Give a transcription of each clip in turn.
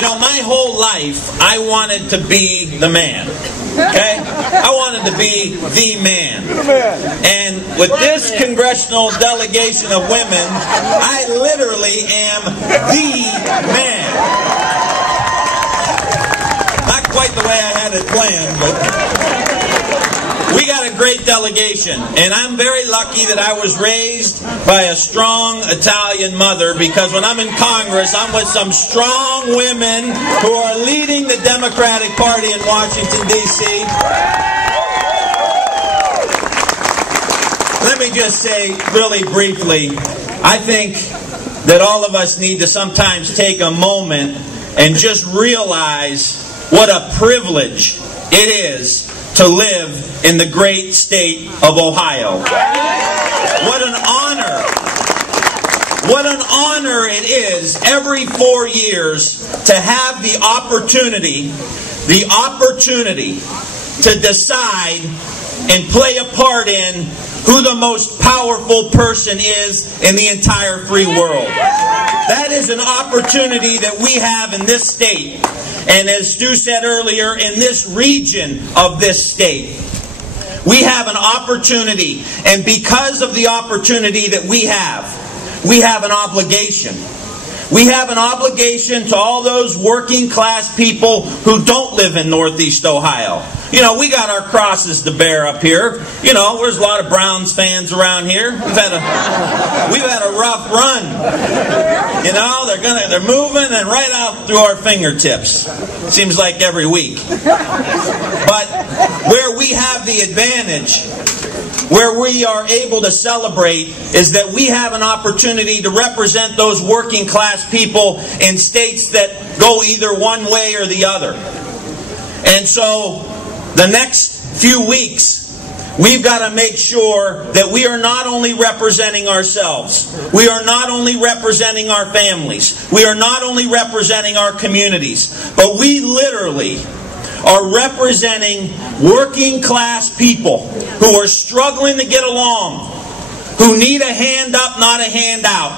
You know, my whole life, I wanted to be the man. Okay? I wanted to be the man. And with this congressional delegation of women, I literally am the man. Not quite the way I had it planned, but we got a great delegation, and I'm very lucky that I was raised by a strong Italian mother, because when I'm in Congress, I'm with some strong women who are leading the Democratic Party in Washington, D.C. Let me just say really briefly, I think that all of us need to sometimes take a moment and just realize what a privilege it is to live in the great state of Ohio. What an honor. What an honor it is every 4 years to have the opportunity to decide and play a part in who the most powerful person is in the entire free world. That is an opportunity that we have in this state. And as Stu said earlier, in this region of this state, we have an opportunity. And because of the opportunity that we have an obligation. We have an obligation to all those working class people who don't live in Northeast Ohio. You know, we got our crosses to bear up here. You know, there's a lot of Browns fans around here. We've had a rough run. You know, they're moving and right out through our fingertips. Seems like every week. But where we have the advantage, where we are able to celebrate, is that we have an opportunity to represent those working class people in states that go either one way or the other. And so the next few weeks, we've got to make sure that we are not only representing ourselves, we are not only representing our families, we are not only representing our communities, but we literally are representing working class people who are struggling to get along, who need a hand up, not a handout,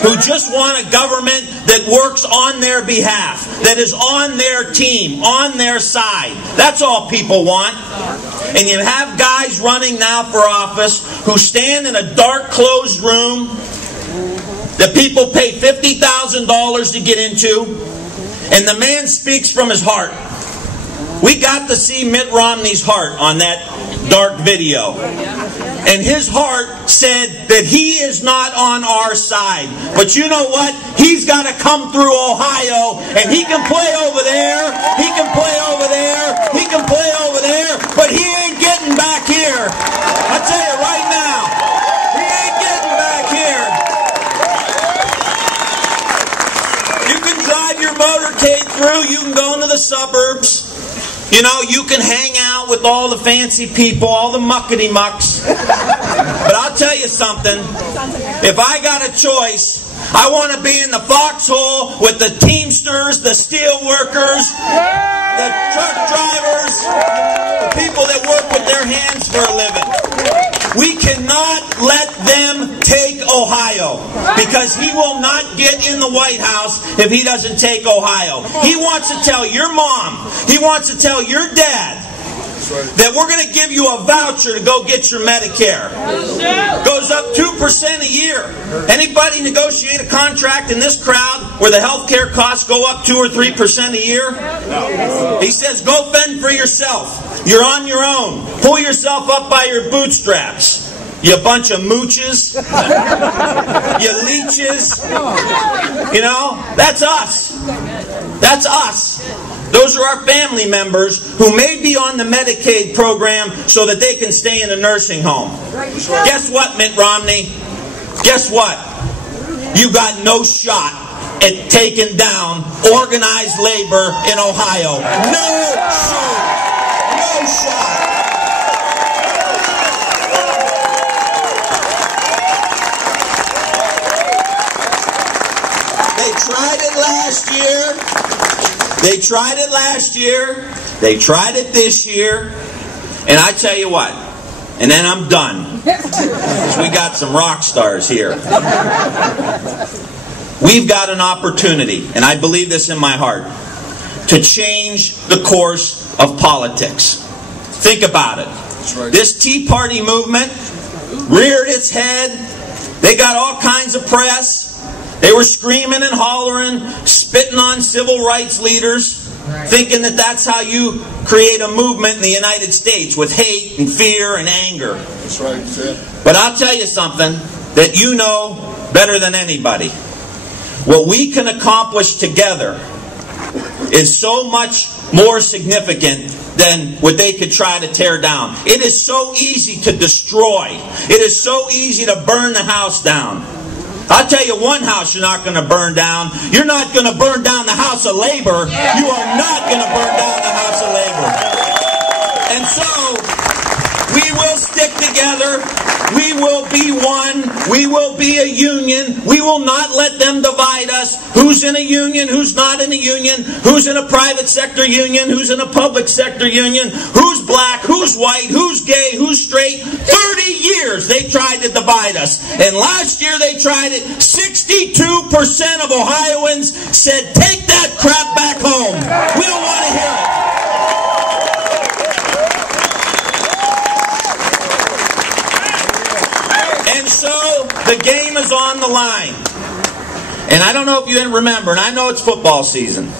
who just want a government that works on their behalf, that is on their team, on their side. That's all people want. And you have guys running now for office who stand in a dark, closed room that people pay $50,000 to get into, and the man speaks from his heart. We got to see Mitt Romney's heart on that dark video. And his heart said that he is not on our side. But you know what? He's got to come through Ohio, and he can play over there, he can play over there, he can play over there, but he ain't getting back here. I tell you right now, he ain't getting back here. You can drive your motorcade through, you can go into the suburbs. You know, you can hang out with all the fancy people, all the muckety-mucks. But I'll tell you something. If I got a choice, I want to be in the foxhole with the Teamsters, the steel workers, the truck drivers, the people that work with their hands for a living. We cannot let them take Ohio, because he will not get in the White House if he doesn't take Ohio. He wants to tell your mom, he wants to tell your dad that we're going to give you a voucher to go get your Medicare. Goes up 2% a year. Anybody negotiate a contract in this crowd where the health care costs go up 2 or 3% a year? He says, go fend for yourself. You're on your own. Pull yourself up by your bootstraps. You bunch of mooches. You leeches. You know, that's us. That's us. Those are our family members who may be on the Medicaid program so that they can stay in a nursing home. Guess what, Mitt Romney? Guess what? You got no shot at taking down organized labor in Ohio. No shot. No shot. They tried it last year. They tried it last year. They tried it this year. And I tell you what, and then I'm done, because we got some rock stars here. we've got an opportunity, and I believe this in my heart, to change the course of politics. Think about it. This Tea Party movement reared its head. They got all kinds of press. They were screaming and hollering, spitting on civil rights leaders, thinking that that's how you create a movement in the United States, with hate and fear and anger. That's right, Sid. But I'll tell you something that you know better than anybody. What we can accomplish together is so much more significant than what they could try to tear down. It is so easy to destroy. It is so easy to burn the house down. I'll tell you one house you're not going to burn down. You're not going to burn down the house of labor. You are not going to burn down the house of labor. And so, we will stick together. We will be one. We will be a union. We will not let them divide us. Who's in a union? Who's not in a union? Who's in a private sector union? Who's in a public sector union? Who's black? Who's white? Who's gay? Who's straight? 30 years they tried to divide us. And last year they tried it. 62% of Ohioans said, take that crap back home. We don't want to hear it. And so, the game is on the line. And I don't know if you remember, and I know it's football season.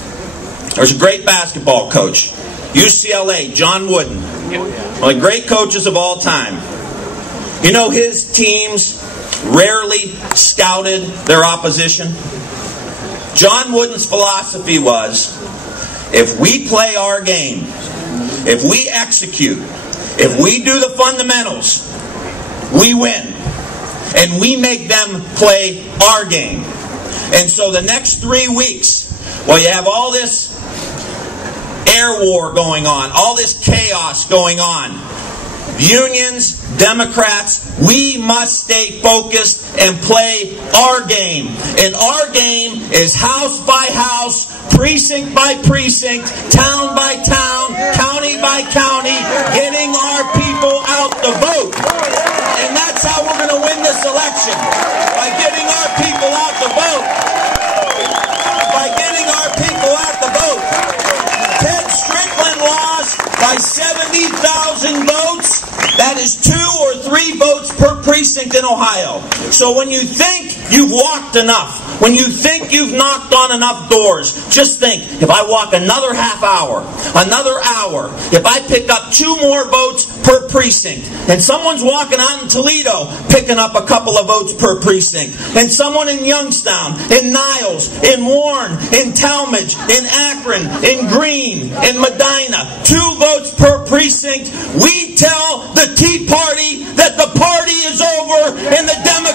There's a great basketball coach, UCLA, John Wooden. One of the great coaches of all time. You know, his teams rarely scouted their opposition. John Wooden's philosophy was, if we play our game, if we execute, if we do the fundamentals, we win. And we make them play our game. And so the next 3 weeks, while you have all this air war going on, all this chaos going on, unions, Democrats, we must stay focused and play our game. And our game is house by house, precinct by precinct, town by town, county by county, getting our people out to vote. And that's how we're going to win this election. By getting our people out to vote. By getting our people out to vote. Ted Strickland lost by 70,000 votes. That is 2 or 3 votes per precinct in Ohio. So when you think you've walked enough, when you think you've knocked on enough doors, just think, if I walk another half hour, another hour, if I pick up 2 more votes per precinct, and someone's walking out in Toledo picking up a couple of votes per precinct, and someone in Youngstown, in Niles, in Warren, in Talmadge, in Akron, in Greene, in Medina, 2 votes per precinct, we tell the Tea Party that the party is over and the Democrats